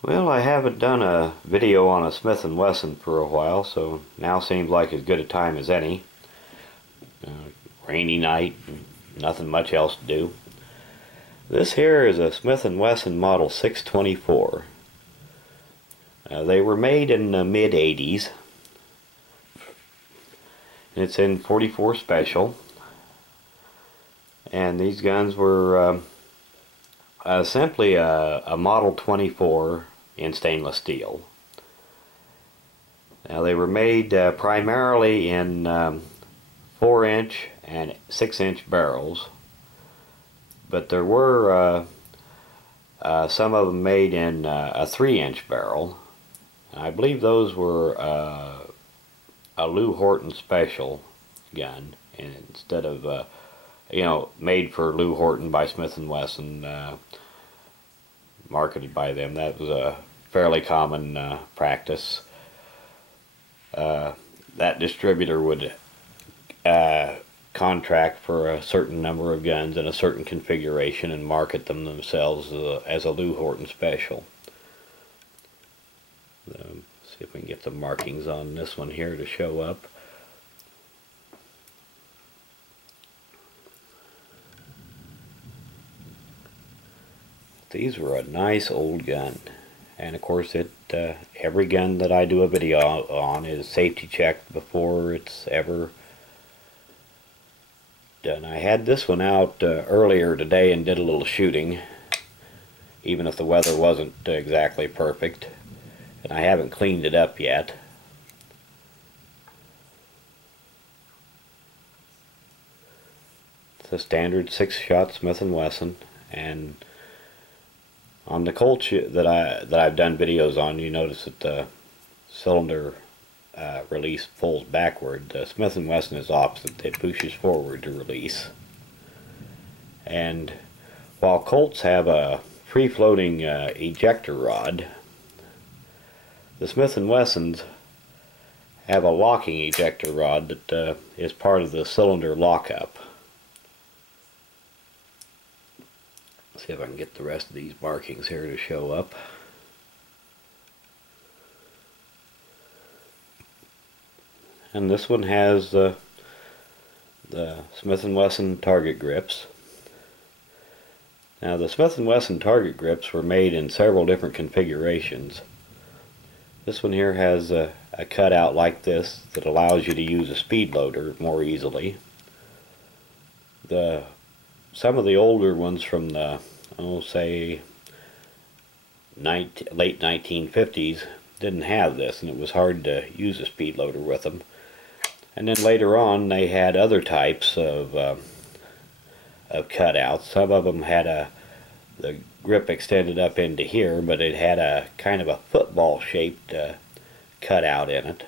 Well, I haven't done a video on a Smith & Wesson for a while, so now seems like as good a time as any. Rainy night, nothing much else to do. This here is a Smith & Wesson Model 624. They were made in the mid-80s. It's in 44 Special. And these guns were simply a Model 24 in stainless steel. Now they were made primarily in 4-inch and 6-inch barrels, but there were some of them made in a 3-inch barrel. I believe those were a Lou Horton special gun, and instead of made for Lou Horton by Smith & Wesson, marketed by them. That was a fairly common practice. That distributor would contract for a certain number of guns in a certain configuration and market them themselves as a Lou Horton special. See if we can get the markings on this one here to show up. These were a nice old gun, and of course every gun that I do a video on is safety checked before it's ever done. I had this one out earlier today and did a little shooting, even if the weather wasn't exactly perfect, and I haven't cleaned it up yet. It's a standard 6-shot Smith & Wesson, and on the Colt that I've done videos on, you notice that the cylinder release pulls backward. The Smith & Wesson is opposite. It pushes forward to release. And while Colts have a free-floating ejector rod, the Smith & Wessons have a locking ejector rod that is part of the cylinder lockup. See if I can get the rest of these markings here to show up. And this one has the Smith & Wesson target grips. Now the Smith & Wesson target grips were made in several different configurations. This one here has a cutout like this that allows you to use a speed loader more easily. Some of the older ones from the, say, late 1950s didn't have this, and it was hard to use a speed loader with them. And then later on they had other types of cutouts. Some of them had the grip extended up into here, but it had a kind of a football shaped cutout in it.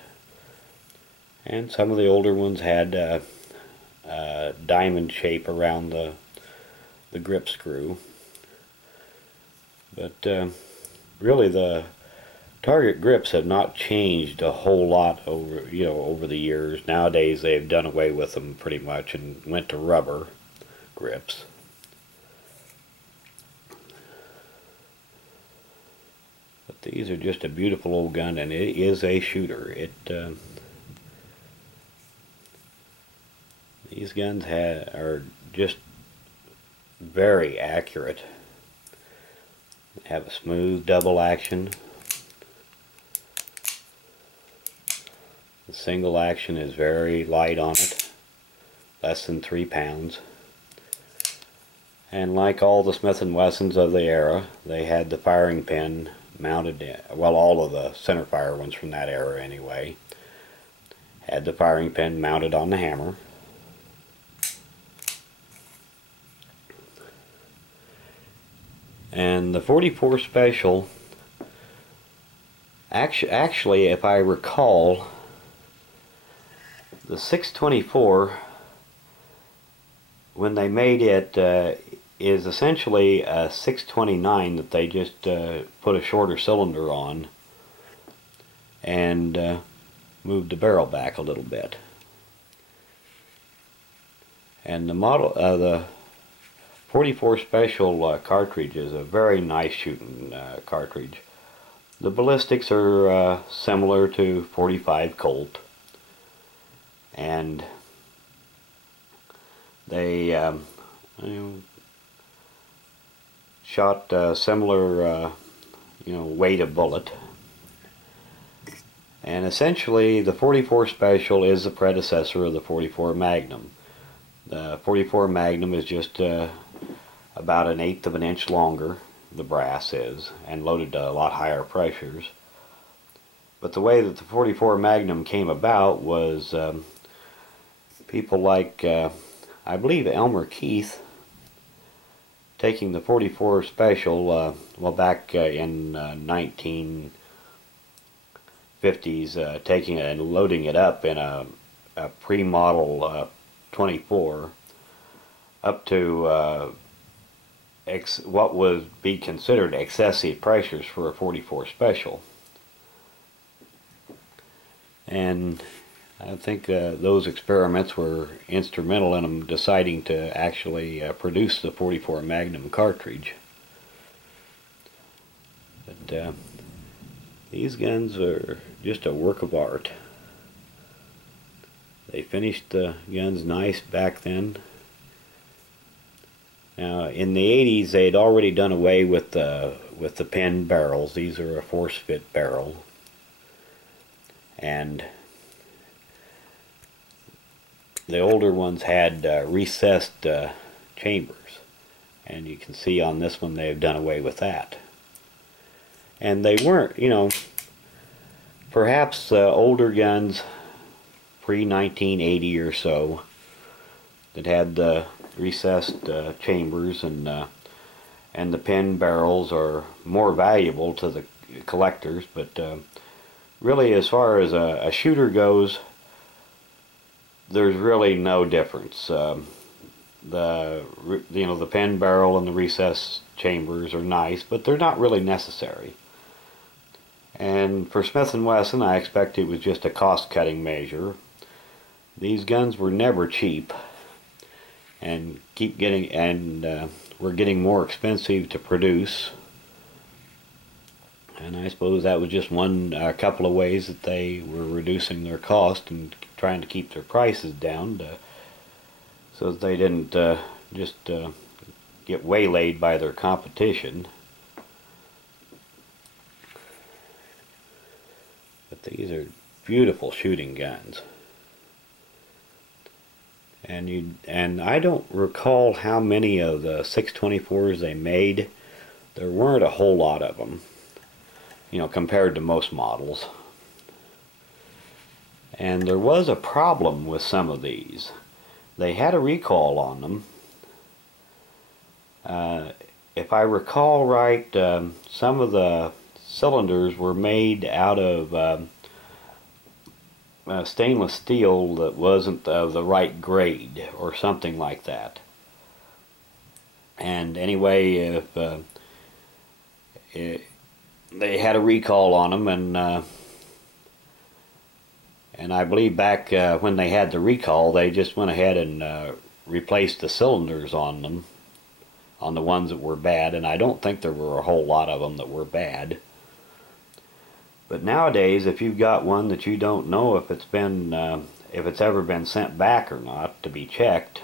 And some of the older ones had a diamond shape around the grip screw. But really the target grips have not changed a whole lot over the years. Nowadays they've done away with them pretty much and went to rubber grips. But these are just a beautiful old gun, and it is a shooter. These guns are just very accurate. They have a smooth double action. The single action is very light on it, less than 3 pounds. And like all the Smith & Wessons of the era, they had the firing pin mounted in, well, all of the centerfire ones from that era anyway, had the firing pin mounted on the hammer. And the 44 Special, actually, if I recall, the 624, when they made it, is essentially a 629 that they just put a shorter cylinder on and moved the barrel back a little bit. And the 44 Special cartridge is a very nice shooting cartridge. The ballistics are similar to .45 Colt, and they shot similar weight of bullet. And essentially the .44 Special is the predecessor of the .44 Magnum. The .44 Magnum is just about 1/8 of an inch longer, the brass is, and loaded to a lot higher pressures. But the way that the .44 Magnum came about was people like, I believe, Elmer Keith, taking the .44 Special, well, back in 1950s, taking it and loading it up in a pre-model 24 up to what would be considered excessive pressures for a .44 Special. And I think those experiments were instrumental in them deciding to actually produce the .44 Magnum cartridge. But these guns are just a work of art. They finished the guns nice back then. Now, in the 80s, they had already done away with the pin barrels. These are a force-fit barrel, and the older ones had recessed chambers, and you can see on this one they've done away with that. And they weren't, perhaps older guns pre-1980 or so that had the recessed chambers and the pin barrels are more valuable to the collectors, but really, as far as a shooter goes, there's really no difference. The pin barrel and the recessed chambers are nice, but they're not really necessary. And for Smith & Wesson, I expect it was just a cost-cutting measure. These guns were never cheap, and were getting more expensive to produce. And I suppose that was just a couple of ways that they were reducing their cost and trying to keep their prices down so that they didn't just get waylaid by their competition. But these are beautiful shooting guns. And I don't recall how many of the 624s they made. There weren't a whole lot of them, compared to most models. And there was a problem with some of these. They had a recall on them. If I recall right, some of the cylinders were made out of stainless steel that wasn't of the right grade or something like that. And anyway, if they had a recall on them, and I believe back when they had the recall, they just went ahead and replaced the cylinders on them, on the ones that were bad, and I don't think there were a whole lot of them that were bad. But nowadays, if you've got one that you don't know if it's ever been sent back or not to be checked,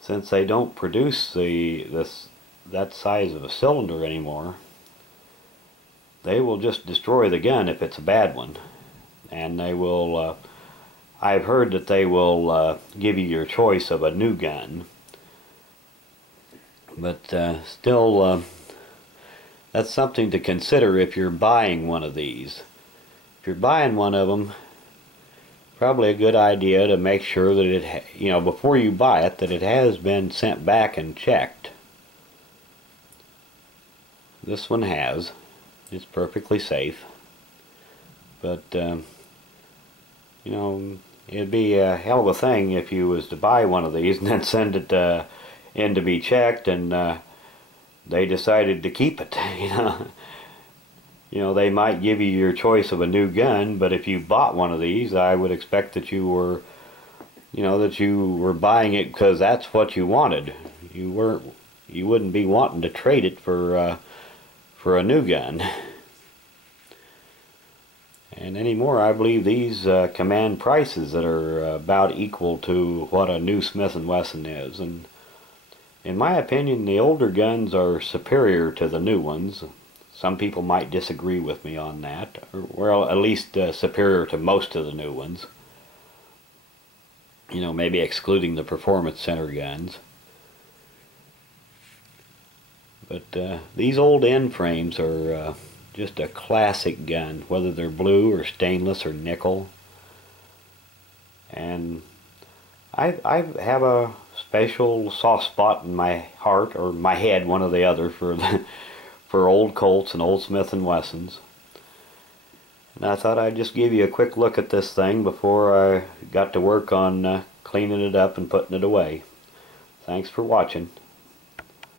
since they don't produce that size of a cylinder anymore, they will just destroy the gun if it's a bad one. And they will, I've heard that they will give you your choice of a new gun. But still, that's something to consider if you're buying one of these. If you're buying one of them, probably a good idea to make sure that it, before you buy it, that it has been sent back and checked. This one has. It's perfectly safe. But, it'd be a hell of a thing if you was to buy one of these and then send it in to be checked, and they decided to keep it. They might give you your choice of a new gun, but if you bought one of these, I would expect that you were, buying it because that's what you wanted. You wouldn't be wanting to trade it for a new gun. And anymore, I believe these command prices that are about equal to what a new Smith & Wesson is. And in my opinion, the older guns are superior to the new ones. Some people might disagree with me on that, or well, at least superior to most of the new ones. You know, maybe excluding the Performance Center guns. But these old end frames are just a classic gun, whether they're blue or stainless or nickel. And I have a special soft spot in my heart, or my head, one or the other, for old Colts and old Smith & Wessons. And I thought I'd just give you a quick look at this thing before I got to work on cleaning it up and putting it away. Thanks for watching.